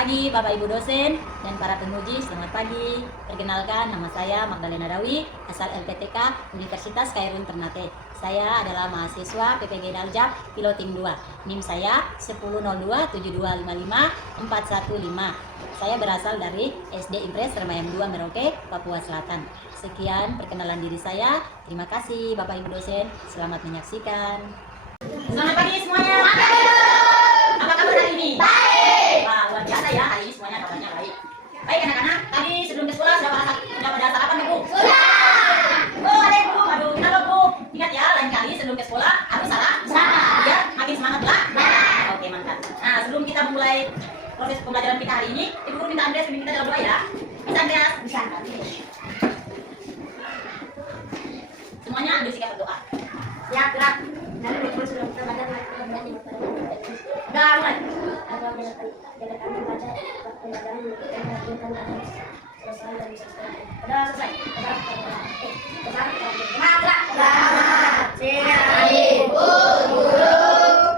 pagi Bapak Ibu dosen dan para penguji, selamat pagi. Perkenalkan, nama saya Magdalena Dawi, asal LPTK Universitas Khairun Ternate. Saya adalah mahasiswa PPG Daljak Piloting 2. NIM saya 10027255 Saya berasal dari SD Impres Remayam 2 Merauke, Papua Selatan. Sekian perkenalan diri saya. Terima kasih Bapak Ibu dosen. Selamat menyaksikan. Selamat pagi semuanya. Apa kabar hari ini? Baik. Wah, luar biasa ya, hari ini semuanya kabarnya baik. Baik anak-anak, tadi sebelum ke sekolah sudah pada sarapan ya Bu? Sudah. Oh, ada Bu. Aduh, kenapa Bu? Ingat ya, lain kali sebelum ke sekolah harus sarapan. Biar makin semangat lah. Oke, mantap. Nah, sebelum kita memulai proses pembelajaran kita hari ini, Ibu Guru minta Andreas bimbing kita dalam doa ya. Bisa Andreas? Bisa. Semuanya ambil sikap berdoa. Siap, gerak. Udah mulai. Udah selesai.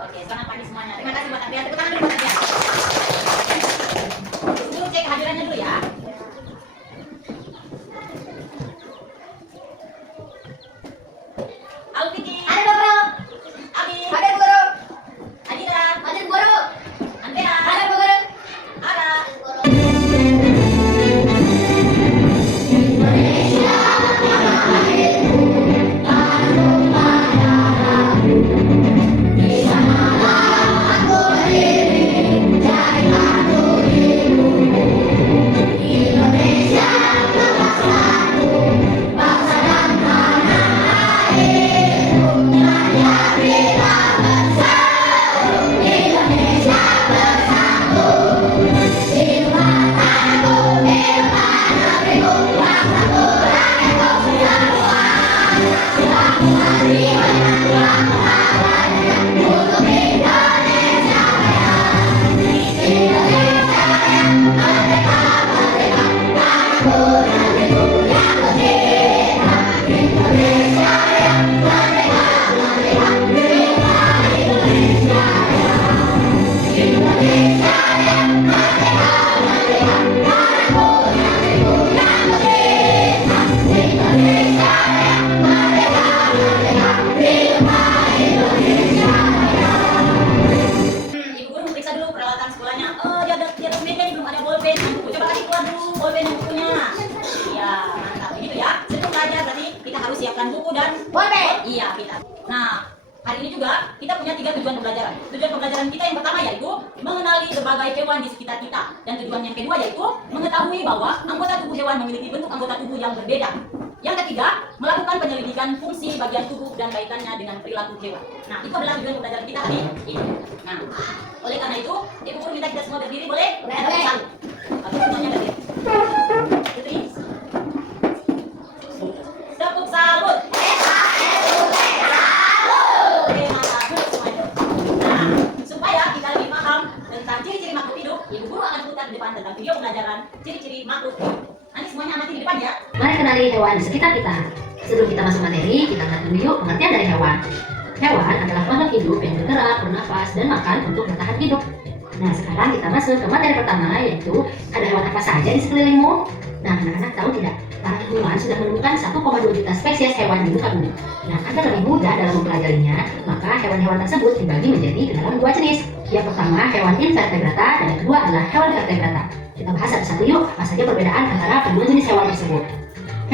Oke, selamat pagi semuanya. Terima kasih buat Andreas. Tepuk tangan dulu buat Andreas. Dulu cek kehadirannya dulu ya. Alfiki. Ada Guru. Abi. Ada Guru. Adira. Ada Guru. Andrea. Ada Guru. Ara. Buku dan bolpen. Iya, kita. Nah, hari ini juga kita punya 3 tujuan pembelajaran. Tujuan pembelajaran kita yang pertama yaitu mengenali berbagai hewan di sekitar kita. Dan tujuan yang kedua yaitu mengetahui bahwa anggota tubuh hewan memiliki bentuk anggota tubuh yang berbeda. Yang ketiga, melakukan penyelidikan fungsi bagian tubuh dan kaitannya dengan perilaku hewan. Nah, itu adalah tujuan pembelajaran kita hari ini. Nah, oleh karena itu, Ibu Guru minta kita semua berdiri, boleh? Boleh. Oke, semuanya berdiri. Tepuk salut. Nah, supaya kita lebih paham tentang ciri-ciri makhluk hidup, Ibu Guru akan putar di depan tentang video pembelajaran ciri-ciri makhluk hidup. Nanti semuanya amati di depan ya. Mari kenali hewan di sekitar kita. Sebelum kita masuk materi, kita lihat dulu yuk pengertian dari hewan. Hewan adalah makhluk hidup yang bergerak, bernafas, dan makan untuk bertahan hidup. Nah, sekarang kita masuk ke materi pertama, yaitu ada hewan apa saja di sekelilingmu? Nah, anak-anak tahu tidak? Para ilmuwan sudah menemukan 1,2 juta spesies hewan di muka bumi. Nah, agar lebih mudah dalam mempelajarinya, maka hewan-hewan tersebut dibagi menjadi ke dalam 2 jenis. Yang pertama, hewan invertebrata, dan yang kedua adalah hewan vertebrata. Kita bahas satu-satu yuk, apa saja perbedaan antara kedua jenis hewan tersebut.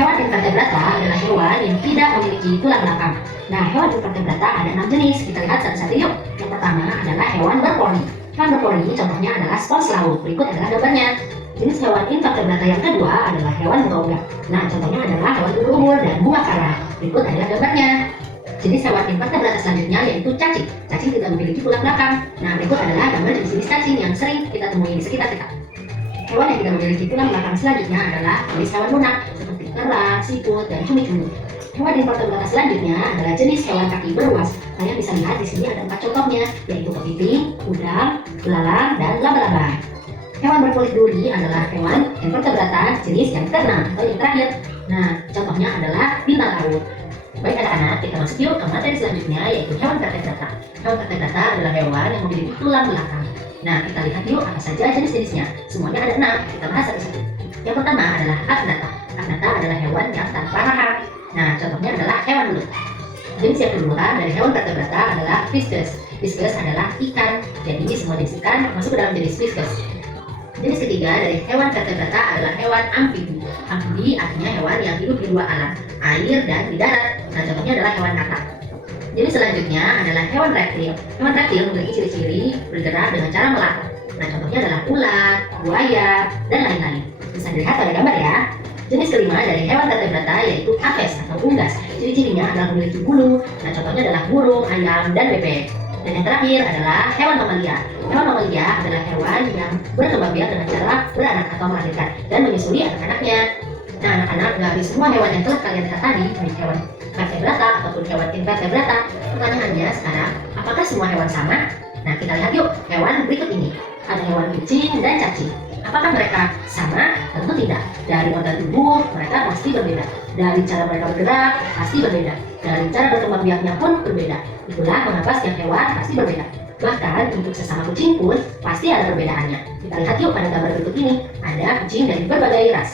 Hewan invertebrata adalah hewan yang tidak memiliki tulang belakang. Nah, hewan invertebrata ada 6 jenis. Kita lihat satu-satu yuk. Yang pertama adalah hewan berpori. Hewan berpori contohnya adalah spons laut. Berikut adalah gambarnya. Jenis hewan invertebrata yang kedua adalah hewan berongga. Nah, contohnya adalah hewan ubur-ubur dan bunga kara. Berikut adalah gambarnya. Jenis hewan invertebrata selanjutnya yaitu cacing. Cacing tidak memiliki tulang belakang. Nah, berikut adalah gambar jenis cacing yang sering kita temui di sekitar kita. Hewan yang tidak memiliki tulang belakang selanjutnya adalah jenis hewan lunak seperti kera, siput, dan cumi-cumi. Hewan invertebrata selanjutnya adalah jenis hewan kaki beruas. Kalian bisa lihat di sini ada 4 contohnya, yaitu kepiting, udang, belalang, dan laba-laba. Hewan berkulit duri adalah hewan invertebrata jenis yang keenam atau yang terakhir. Nah, contohnya adalah bintang laut. Baik anak-anak, kita masuk yuk ke materi selanjutnya, yaitu hewan vertebrata. Hewan vertebrata adalah hewan yang memiliki tulang belakang. Nah, kita lihat yuk apa saja jenis-jenisnya. Semuanya ada 6, kita bahas satu-satu. Yang pertama adalah agnatha. Agnatha adalah hewan yang tanpa rahang. Nah, contohnya adalah hewan belut. Jenis yang kedua dari hewan vertebrata adalah fiskus. Fiskus adalah ikan, jadi semua jenis ikan masuk ke dalam jenis fiskus. Jenis ketiga dari hewan vertebrata adalah hewan amfibi. Amfibi artinya hewan yang hidup di dua alam, air dan di darat. Nah, contohnya adalah hewan katak. Jenis selanjutnya adalah hewan reptil. Hewan reptil memiliki ciri-ciri bergerak dengan cara melata. Nah, contohnya adalah ular, buaya, dan lain-lain. Bisa dilihat pada gambar ya. Jenis kelima dari hewan vertebrata yaitu aves atau unggas. Ciri-cirinya adalah memiliki bulu. Nah, contohnya adalah burung, ayam, dan bebek. Dan yang terakhir adalah hewan mamalia. Hewan mamalia adalah hewan yang berkembang biak dengan cara beranak atau melahirkan dan menyusui anak-anaknya. Nah, anak-anak, dari semua hewan yang telah kalian lihat tadi, baik hewan vertebrata ataupun hewan invertebrata, pertanyaannya sekarang, apakah semua hewan sama? Nah, kita lihat yuk hewan berikut ini. Ada hewan kucing dan cacing. Apakah mereka sama? Tentu tidak. Dari organ tubuh, mereka pasti berbeda. Dari cara mereka bergerak, pasti berbeda. Dari cara berkembang biaknya pun berbeda. Itulah mengapa setiap hewan pasti berbeda. Bahkan untuk sesama kucing pun pasti ada perbedaannya. Kita lihat yuk pada gambar berikut ini. Ada kucing dari berbagai ras.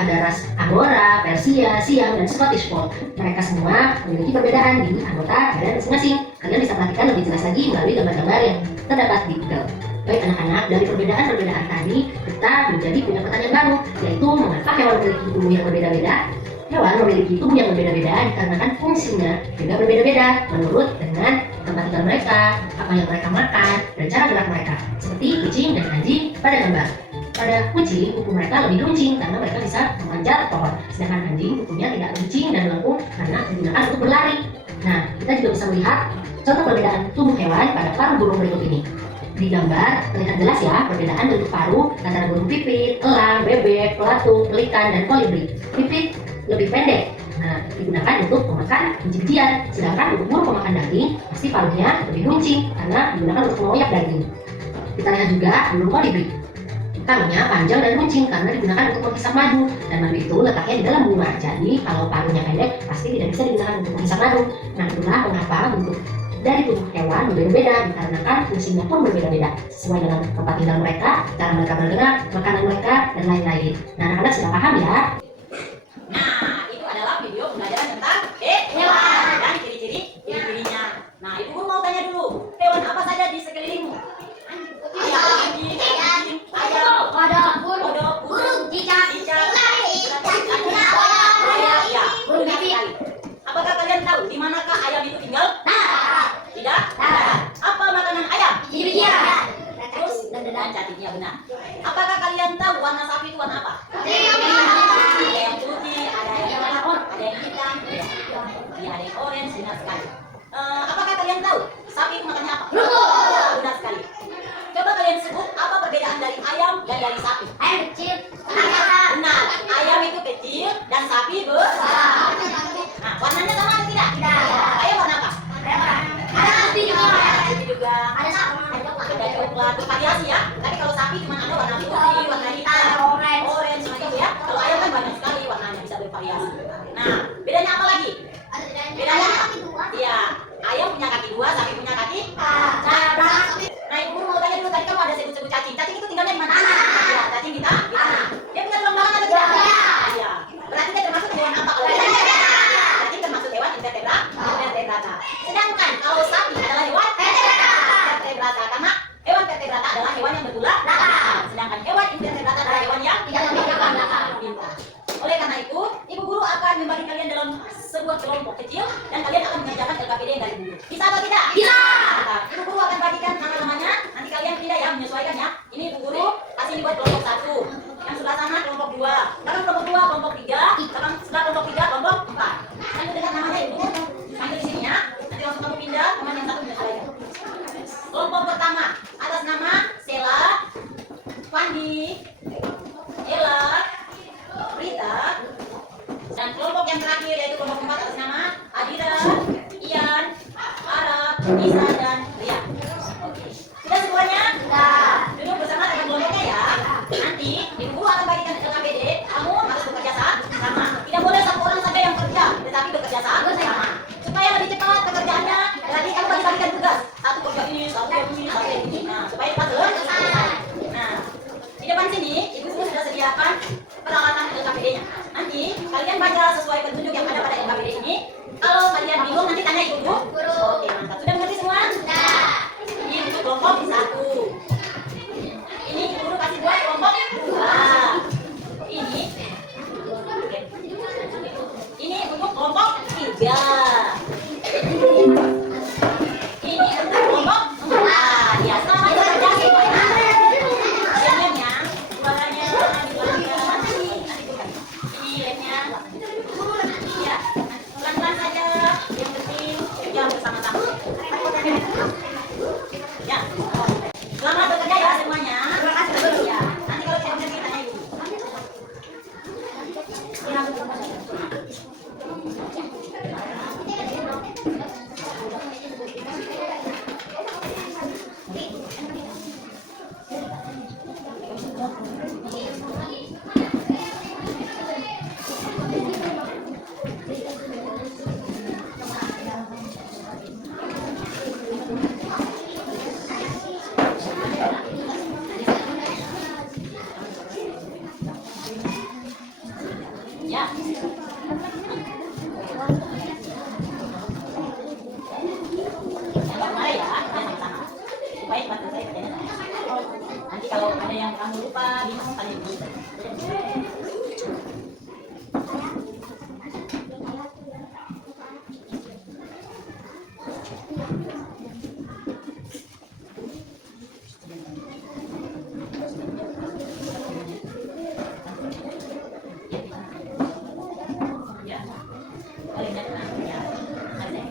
Ada ras Angora, Persia, Siam, dan Scottish Fold. Mereka semua memiliki perbedaan di anggota badan masing-masing. Kalian bisa perhatikan lebih jelas lagi melalui gambar-gambar yang terdapat di Google. Baik anak-anak, dari perbedaan-perbedaan tadi, kita menjadi punya pertanyaan baru, yaitu mengapa hewan memiliki tubuh yang berbeda-beda? Hewan memiliki tubuh yang berbeda-beda dikarenakan fungsinya juga berbeda-beda menurut dengan tempat tinggal mereka, apa yang mereka makan, dan cara gerak mereka. Seperti kucing dan anjing pada gambar. Pada kucing, kuku mereka lebih runcing karena mereka bisa memanjat pohon. Sedangkan anjing, kukunya tidak runcing dan melengkung karena digunakan untuk berlari. Nah, kita juga bisa melihat contoh perbedaan tubuh hewan pada paruh burung berikut ini. Di gambar terlihat jelas ya perbedaan bentuk paruh antara burung pipit, elang, bebek, pelatuk, pelikan, dan kolibri. Pipit lebih pendek, nah digunakan untuk memakan biji-bijian, sedangkan untuk burung pemakan daging pasti paruhnya lebih runcing karena digunakan untuk mengoyak daging. Kita lihat juga burung kolibri. Paruhnya panjang dan runcing karena digunakan untuk menghisap madu, dan madu itu letaknya di dalam bunga. Jadi kalau paruhnya pendek pasti tidak bisa digunakan untuk menghisap madu. Nah, itulah mengapa bentuk dari tubuh hewan berbeda-beda dikarenakan fungsinya pun berbeda-beda sesuai dengan tempat tinggal mereka, cara mereka bergerak, makanan mereka, dan lain-lain. Nah, anak-anak sudah paham ya? Nah, itu adalah video pembelajaran tentang hewan dan ciri-cirinya. Nah, ibu guru mau tanya dulu, hewan apa saja di sekelilingmu? Ayam, anjing, ayam, kodok, burung, cicak, ayam, ya, burung pipit. Apakah kalian tahu di manakah ayam itu tinggal? Tidak? Apa makanan ayam? Terus, dan cacingnya benar. Apakah kalian tahu warna sapi itu warna apa? Ada yang putih, ada yang merah, ada yang hitam, ya, ada yang orange, benar sekali. Apakah kalian tahu sapi itu makannya apa? Benar sekali. Coba kalian sebut apa perbedaan dari ayam dan dari sapi? Ayam kecil. Benar, ayam itu kecil dan sapi besar. Nah, warnanya sama atau tidak? Ayam warna apa? Ada putih juga. Putih juga. Ada Ada coklat, bervariasi ya. Tapi kalau sapi cuma ada warna putih, warna hitam, orange, semacam itu ya. Kalau ayam kan banyak sekali warnanya, bisa bervariasi. Nah, bedanya apa lagi? Bedanya apa? Iya, ayam punya kaki dua, sapi punya kaki. Nah, ibu mau tanya dulu, tadi kamu ada sebut-sebut cacing. Cacing itu tinggalnya di mana? Iya, cacing kita di tanah. Dia punya tulang belakang atau tidak? Iya. Berarti dia termasuk hewan apa? Kalau cacing termasuk hewan invertebrata. Sedangkan kalau sapi adalah hewan vertebrata, karena hewan vertebrata adalah hewan yang bertulang belakang. Sedangkan hewan invertebrata adalah hewan yang tidak bertulang belakang. Oleh karena itu, ibu guru akan membagi kalian dalam sebuah kelompok kecil dan kalian akan mengerjakan LKPD yang dari dulu. Bisa atau tidak? Bisa. Nah, ibu guru akan bagikan nama-namanya. Nanti kalian pilih ya, menyesuaikan ya. Ini ibu guru kasih dibuat kelompok 1. Yang sebelah sana kelompok 2. Sekarang kelompok 2, kelompok 3. Sekarang sebelah kelompok 3, kelompok 4. Sambil dengar namanya ibu guru. Sambil di sini ya. Nanti langsung kamu pindah, teman yang satu menyesuaikan. Kelompok pertama atas nama Sela, Pandi, Ella, Rita. Dan kelompok yang terakhir yaitu kelompok 4 atas nama Adira, Ian, Ara, Isa, dan Ria. Oke. Sudah semuanya? Duduk bersama dengan kelompoknya ya. Nanti ibu guru akan bagikan LKPD. Kamu harus bekerja sama. Tidak boleh satu orang saja yang kerja, tetapi bekerja sama. Supaya lebih cepat pekerjaannya, nanti kamu bagi-bagikan tugas. Satu kerja ini, satu kerja ini, satu kerja ini. Nah, supaya cepat sini, ibu sudah sediakan peralatan LKPD-nya. Nanti kalian baca sesuai petunjuk yang ada pada LKPD ini. Kalau kalian bingung nanti tanya ibu. Oke, mantap. Sudah mengerti semua? Sudah. Ini untuk kelompok 1. Ini guru kasih buat kelompok 2. Ini. Ini untuk kelompok 3. Ini untuk kelompok 4. Ya, selamat bekerja semuanya. Siangnya, suaranya dilanjutkan. Ini labnya. Ya, pelan-pelan saja. Yang penting kerja bersama-sama. Ya, selamat bekerja ya semuanya. Terima kasih. Ya, nanti kalau saya benar tanya ibu. Ya. Jangan marah ya, sama-sama. Baik, bantu saya kerjanya. Nanti kalau ada yang kamu lupa, bingung tanya ibu. Ya. Boleh datang. Ya. Mari.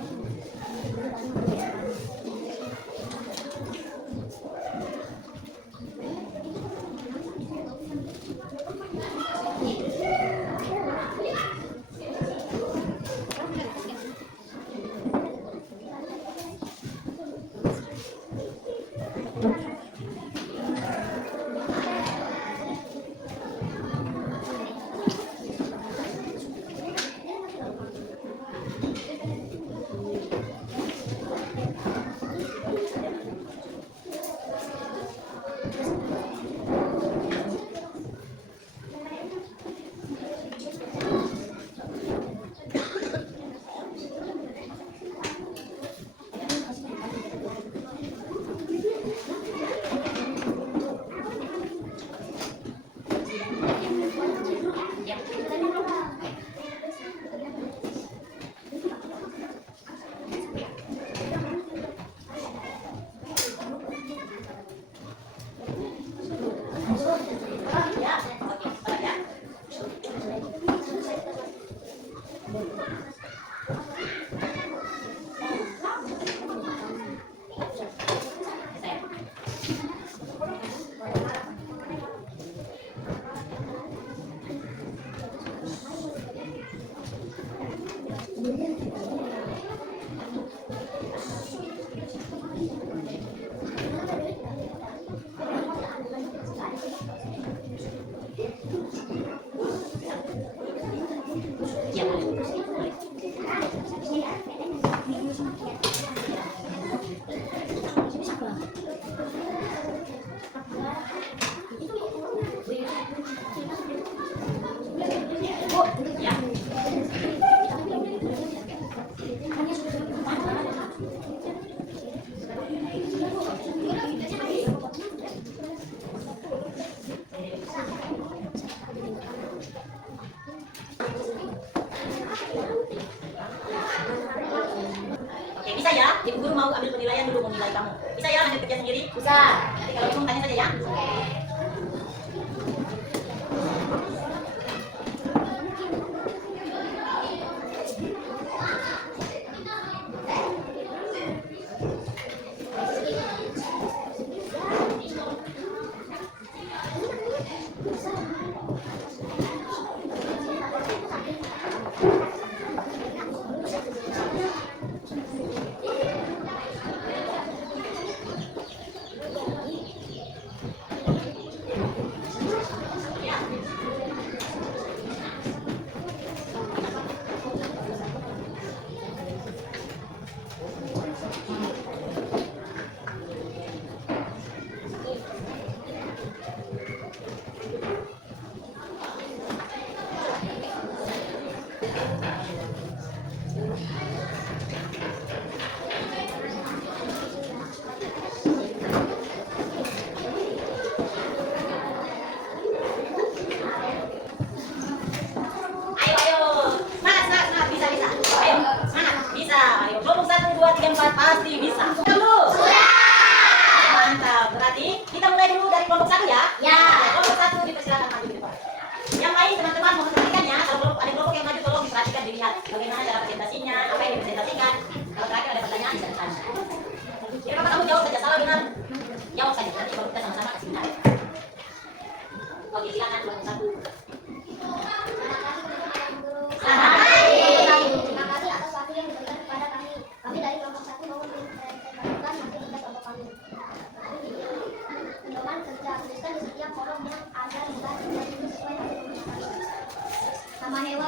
Bisa ya, ibu guru mau ambil penilaian dulu, mau nilai kamu. Bisa ya, lanjut kerja sendiri? Bisa. Nanti kalau bingung tanya saja ya.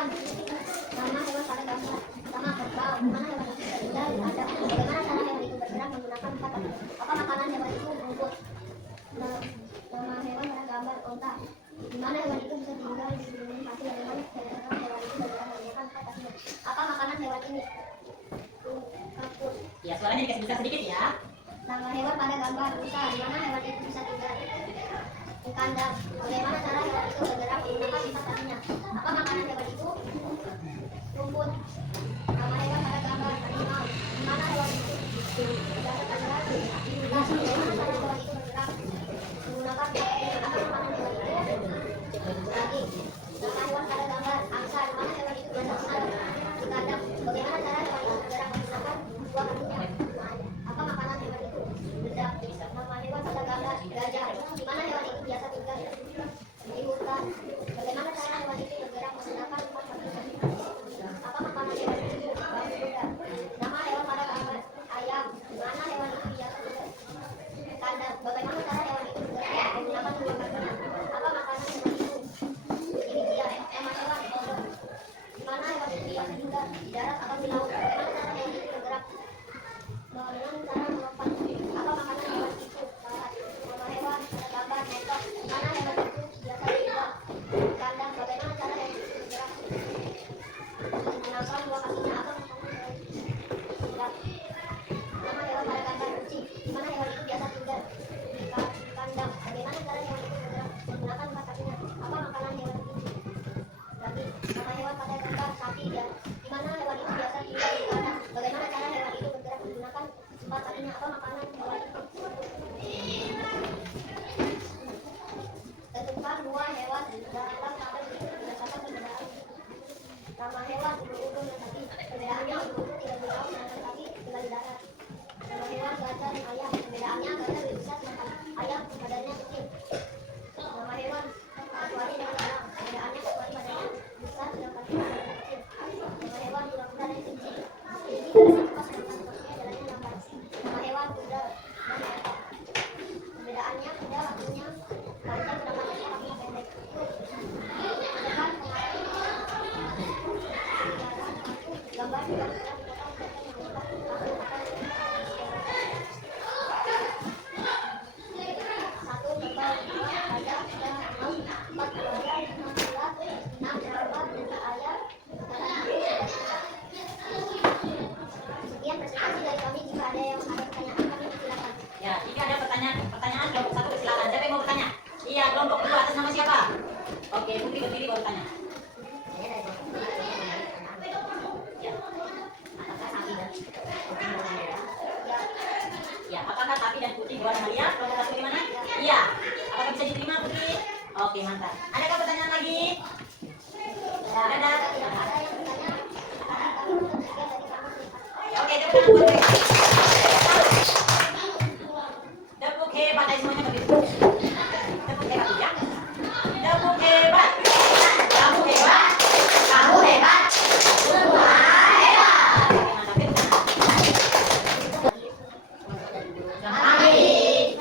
hewan. Nama hewan pada gambar. Pertama, kerbau. Mana hewan itu tinggal di kandang? Bagaimana cara hewan itu bergerak menggunakan empat kaki? Apa makanan hewan itu? Rumput. Nama hewan pada gambar onta. Di mana hewan itu bisa tinggal di gunung pasir? Bagaimana cara hewan itu bergerak menggunakan empat kakinya? Apa makanan hewan ini? Kapur. Ya, suaranya dikasih bisa sedikit ya. Nama hewan pada gambar rusa. Di mana hewan itu bisa tinggal? Di kandang. Bagaimana cara hewan itu bergerak menggunakan empat kakinya? Apa makanan hewan itu? Rumput. Nama hewan pada gambar harimau. Di mana hewan itu bisa tinggal? Di hutan. Bagaimana cara hewan itu bergerak menggunakan empat kakinya? Apa makanan hewan itu? Daging. Nama hewan pada gambar angsa. Di mana hewan itu bisa tinggal? Di kandang. Bagaimana cara hewan itu bergerak menggunakan dua kakinya? Apa makanan hewan itu? Bedak. Nama hewan pada gambar gajah. Di mana hewan itu biasa tinggal? Di hutan. Bagaimana cara hewan itu bergerak menggunakan empat kakinya? Apa makanan hewan itu? Bambu bedak. Nama hewan pada gambar ayam. Di mana hewan itu biasa tinggal? Di kandang. Bagaimana cara hewan itu bergerak menggunakan dua kakinya? Apa makanan hewan itu? Biji-bijian. Nama hewan kodok. Di mana hewan itu biasa tinggal? Di darat atau di laut? Bagaimana cara hewan itu bergerak? Dengan cara melompat. Apa makanan hewan itu? Lalat. Nama hewan pada gambar motor. Di mana hewan itu biasa tinggal? Di kandang. Bagaimana cara hewan itu bergerak? Menggunakan dua kakinya. Apa makanan hewan itu? Tidak. Nama hewan pada gambar kucing. Di mana hewan itu biasa tinggal? Di kandang. Bagaimana cara hewan itu bergerak? Menggunakan empat kakinya. Apa makanan hewan itu? Daging. Nama hewan pada gambar sapi. Di mana hewan itu biasa tinggal? Di kandang. Bagaimana cara hewan itu bergerak menggunakan empat kakinya? Apa makanan hewan itu? Tentukan dua hewan dalam tabel berdasarkan perbedaan. Nama hewan ulu-ulu dan sapi. Perbedaannya ulu-ulu tinggal di laut, sedangkan sapi tinggal di darat. Nama hewan gajah dan ayam. Perbedaannya gajah lebih besar sedangkan ayam badannya kecil. Nama hewan kecuali dengan orang. Perbedaannya kecuali badannya besar sedangkan badannya kecil. Nama hewan kura-kura dan kelinci. Kelinci jalannya cepat sedangkan manusia jalannya lambat. Nama hewan kuda dan ekor. Perbedaannya kuda kakinya panjang sedangkan ekor kakinya pendek. Tekan gambar juga bergerak di kota menggunakan satu kata satu kerbau, dua gajah, tiga harimau, empat kuda, lima ular, enam jerapah, tujuh ayam, delapan kucing. Sekian presentasi dari kami. Jika ada yang ada pertanyaan kami silakan. Ya, jika ada pertanyaan kelompok satu silakan. Siapa yang mau bertanya? Iya, kelompok kedua atas nama siapa? Oke, Putri berdiri baru tanya. Saya dari Ya. apakah sapi dan kucing berwarna merah? Ya. Ya, apakah sapi dan putih berwarna Maria? Kelompok satu di mana? Iya. Apakah bisa diterima, Putri? Oke, mantap. Adakah pertanyaan lagi? Ya, ada. Tidak ada yang bertanya. Kami menutup sekian dari kami. Oke, tepuk tangan buat mereka. Tepuk hebat, ayo semuanya begitu. Tepuk hebat ya. Tepuk hebat. Kamu hebat. Kamu hebat. Semua hebat. Oke, mantap. Amin.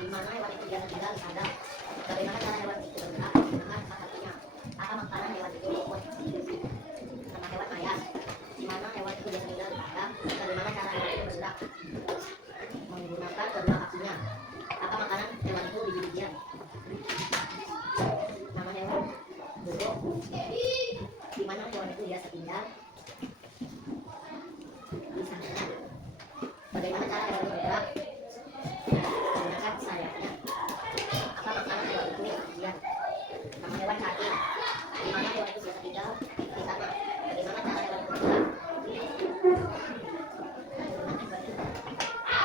Di mana hewan itu biasa tinggal di kandang? Bagaimana cara hewan itu bergerak dengan empat kakinya? Apa makanan hewan itu? Rumput. Nama hewan ayam. Di mana hewan itu biasa tinggal di kandang? Bagaimana cara hewan itu bergerak menggunakan kedua kakinya? Apa makanan hewan itu? Biji-bijian. Nama hewan burung. Di mana hewan itu biasa tinggal? Di sana. Bagaimana cara hewan itu bergerak menggunakan sayapnya? Apa makanan hewan itu? Biji-bijian. Nama hewan kaki. Di mana hewan itu biasa tinggal? Di sana. Bagaimana cara hewan itu bergerak?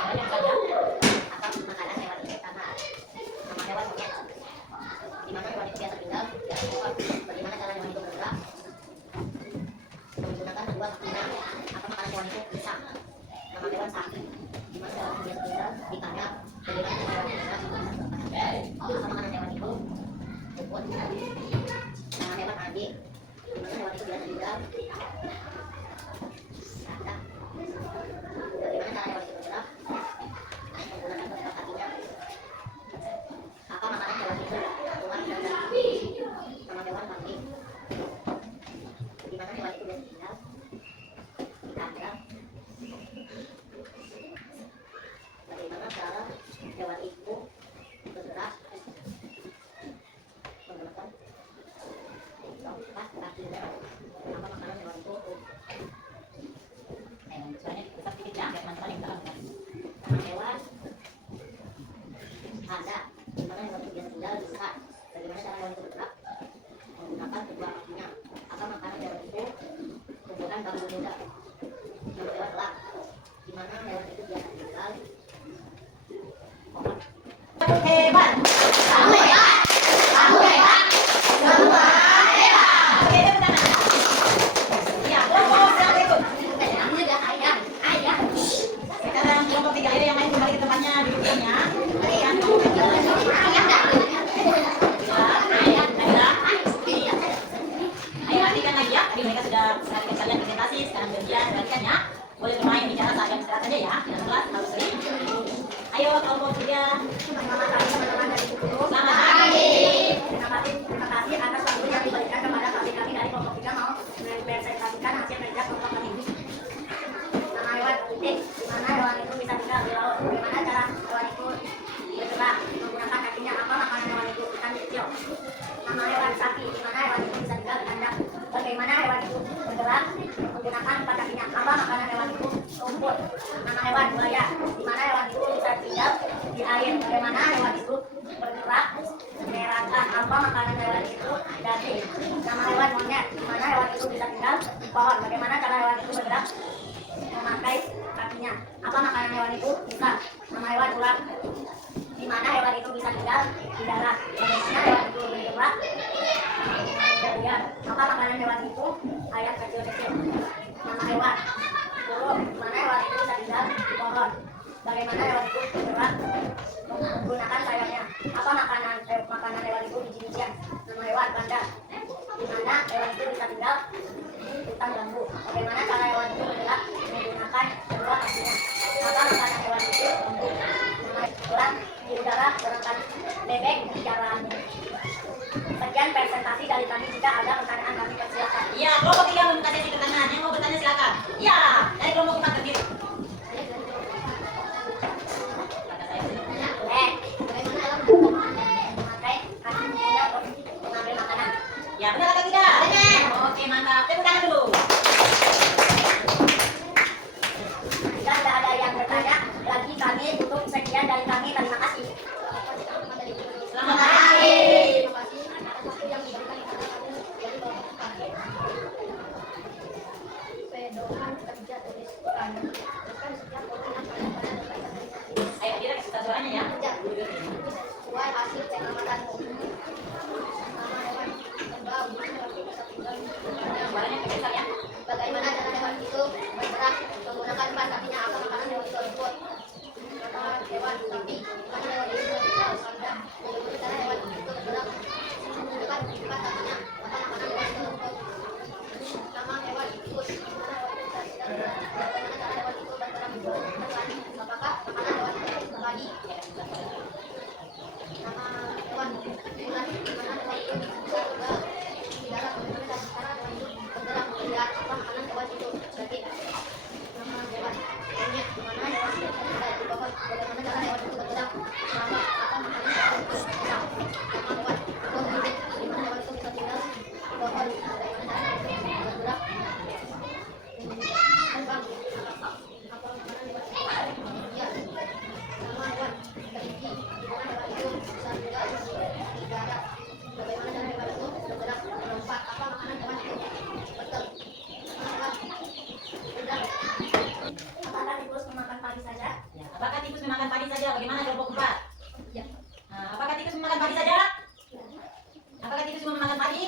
Banyak saja. Apa makanan hewan itu? Tanah. Nama hewan monyet. Di mana hewan itu biasa tinggal? Di atas pohon. Bagaimana cara hewan itu bergerak menggunakan kedua kakinya? Apa makanan hewan itu? Pisang. Nama hewan sapi. Di mana hewan itu biasa tinggal? Di kandang. Bagaimana cara hewan itu bergerak menggunakan kedua kakinya? Apa makanan hewan itu? Rumput. Nama hewan anjing. Di mana hewan itu biasa tinggal? Kandang. Bagaimana cara hewan itu bergerak boleh bermain bicara saat jam istirahat aja ya. Jangan telat, harus sering. Ayo kelompok 3. Selamat pagi teman-teman dari Ibu Guru. Selamat pagi. Terima kasih atas waktu yang diberikan kepada kami dari kelompok 3 mau mempresentasikan hasil kerja kelompok kami. Nama hewan titik, di mana hewan itu bisa tinggal di laut. Bagaimana cara hewan itu bergerak menggunakan kakinya, apa makanan hewan itu, ikan kecil. Nama hewan sapi, di mana hewan itu bisa tinggal di kandang. Bagaimana hewan itu bergerak menggunakan empat kakinya, apa makanan hewan itu, rumput. Nama hewan buaya, di mana hewan itu bisa tinggal di air. Bagaimana hewan itu bergerak mengeratkan, apa makanan hewan itu, daging. Nama hewan monyet, di mana hewan itu bisa tinggal di pohon. Bagaimana cara hewan itu bergerak memakai kakinya, apa makanan hewan itu, bisa. Nama hewan ular, di mana hewan itu bisa tinggal di darat. Bagaimana hewan itu bergerak berliar, apa makanan hewan itu, ayam kecil-kecil. Nama hewan burung, di mana hewan itu bisa tinggal di pohon. Bagaimana hewan itu bergerak menggunakan sayapnya, apa makanan hewan itu, biji-bijian. Nama hewan panda, di mana hewan itu bisa tinggal di hutan bambu. Bagaimana cara hewan itu bergerak menggunakan kedua kakinya, apa makanan hewan itu, bambu. Nama ulat di udara berangkat bebek di jalan. Sekian presentasi dari kami. Jika ada pertanyaan kami persilakan. Iya, kelompok 3 membuka sesi pertanyaan. Yang mau bertanya silakan. Iya, dari kelompok 4 berdiri. Memakai kaki kuda untuk mengambil makanan. Ya, benar atau tidak? Benar. Oke, mantap. Tepuk tangan dulu. Jika tidak ada yang bertanya lagi, kami tutup sekian dari kami. Terima kasih. Selamat pagi. Terima kasih atas waktu yang diberikan kepada kami dari kelompok kami. Pedoman kerja tulis kami. Teruskan setiap orang yang kalian pada berkaitan dengan Ayo, kira kita suaranya ya. kerja. Sesuai hasil pengamatanmu. Nama hewan terbang seperti bisa tinggal di kandang. Suaranya kecil ya. Bagaimana cara hewan itu bergerak menggunakan empat kakinya, apa makanan hewan itu, rumput. Nama hewan sapi, mana hewan itu tinggal di kandang. Bagaimana cara hewan itu bergerak menggunakan empat kakinya, apa makanan hewan itu, rumput. Nama hewan tikus, mana hewan itu bisa tinggal di darat. Bagaimana cara hewan itu bergerak menggunakan kaki, apakah makanan hewan itu padi. Nama hewan ular, mana hewan itu bisa tinggal di darat. Bagaimana cara hewan itu bergerak melihat, apa makanan hewan itu, daging. Nama hewan monyet, di mana hewan itu bisa tinggal di pohon. Bagaimana cara hewan itu bergerak melambak, apa makanan hewan itu, pisang. Nama hewan bibit, di mana hewan itu bisa tinggal di pohon. Bagaimana cara hewan itu bergerak terbang, apa makanan hewan itu, ya. Nama hewan kelinci, di mana hewan itu bisa tinggal di darat. Bagaimana cara hewan itu bergerak melompat, apa makanan hewan itu, betul. Nama hewan udang. Apakah tikus memakan padi saja? Ya, apakah tikus memakan padi saja? Bagaimana kelompok 4? Ya. Nah, apakah tikus memakan padi saja? Apakah tikus cuma memakan padi?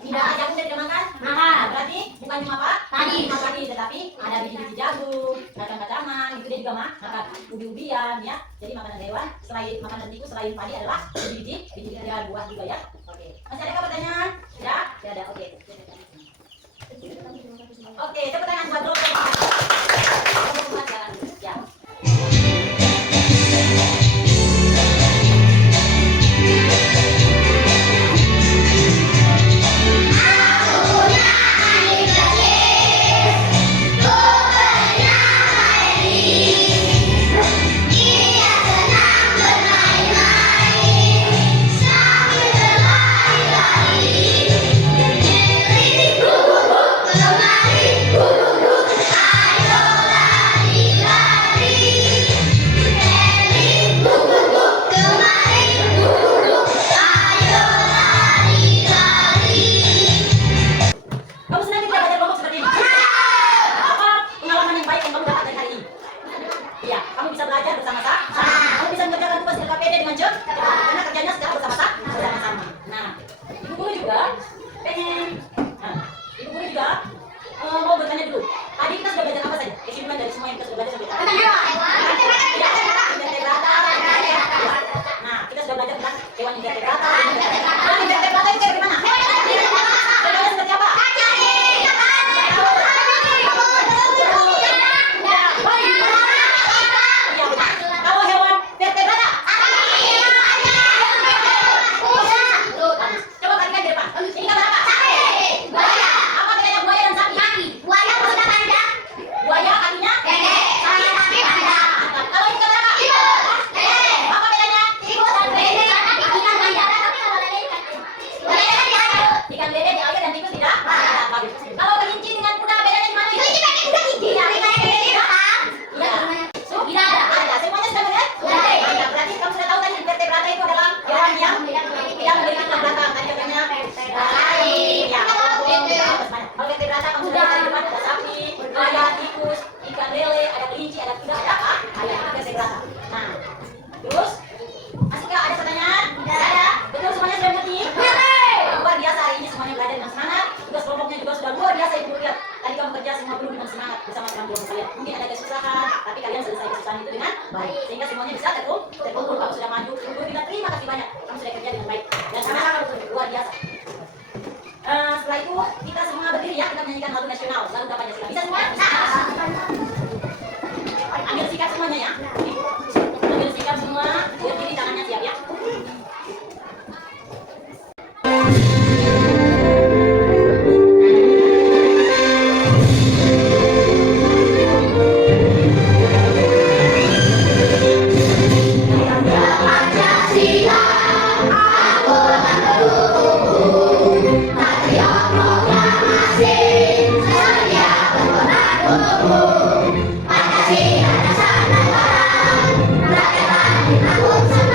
Tidak. Jagung tidak makan? Makan. Nah, berarti bukan cuma apa? Padi. Cuma padi, tetapi ada biji-biji jagung, kacang-kacangan, itu dia juga makan ubi-ubian ya. Jadi makanan hewan selain makanan tikus selain padi adalah biji-biji dan buah juga ya. Oke. Masih ada pertanyaan? Tidak? Tidak ada. Oke. Oke, tepuk tangan buat kelompok 4. Kelompok 4 jalan. Ya. Kamu senang tidak belajar kelompok seperti ini? Apa pengalaman yang baik yang kamu dapat dari hari ini? Iya, kamu bisa belajar bersama-sama. Kamu bisa mengerjakan tugas LKPD dengan cepat. Karena kerjanya secara bersama-sama. Nah, ibu guru juga pengen. Nah, ibu guru juga mau bertanya dulu. Tadi kita sudah belajar apa saja? Kesimpulan dari semua yang kita sudah belajar sampai tadi. Invertebrata. Nah, kita sudah belajar tentang hewan invertebrata. Invertebrata itu kayak gimana? Contohnya seperti apa? semangat bersama teman-teman kalian. Mungkin ada kesusahan, tapi kalian selesai kesusahan itu dengan baik, sehingga semuanya bisa terkumpul. Kamu sudah maju, kita terima kasih banyak. Kamu sudah kerja dengan baik dan sama-sama luar biasa. Setelah itu kita semua berdiri ya, kita menyanyikan lagu nasional, lagu Pancasila. Bisa semua? Ambil sikap semuanya ya. Ambil sikap semua, berdiri tangannya siap ya. Pancasila dasar negara, rakyat adil, makmur,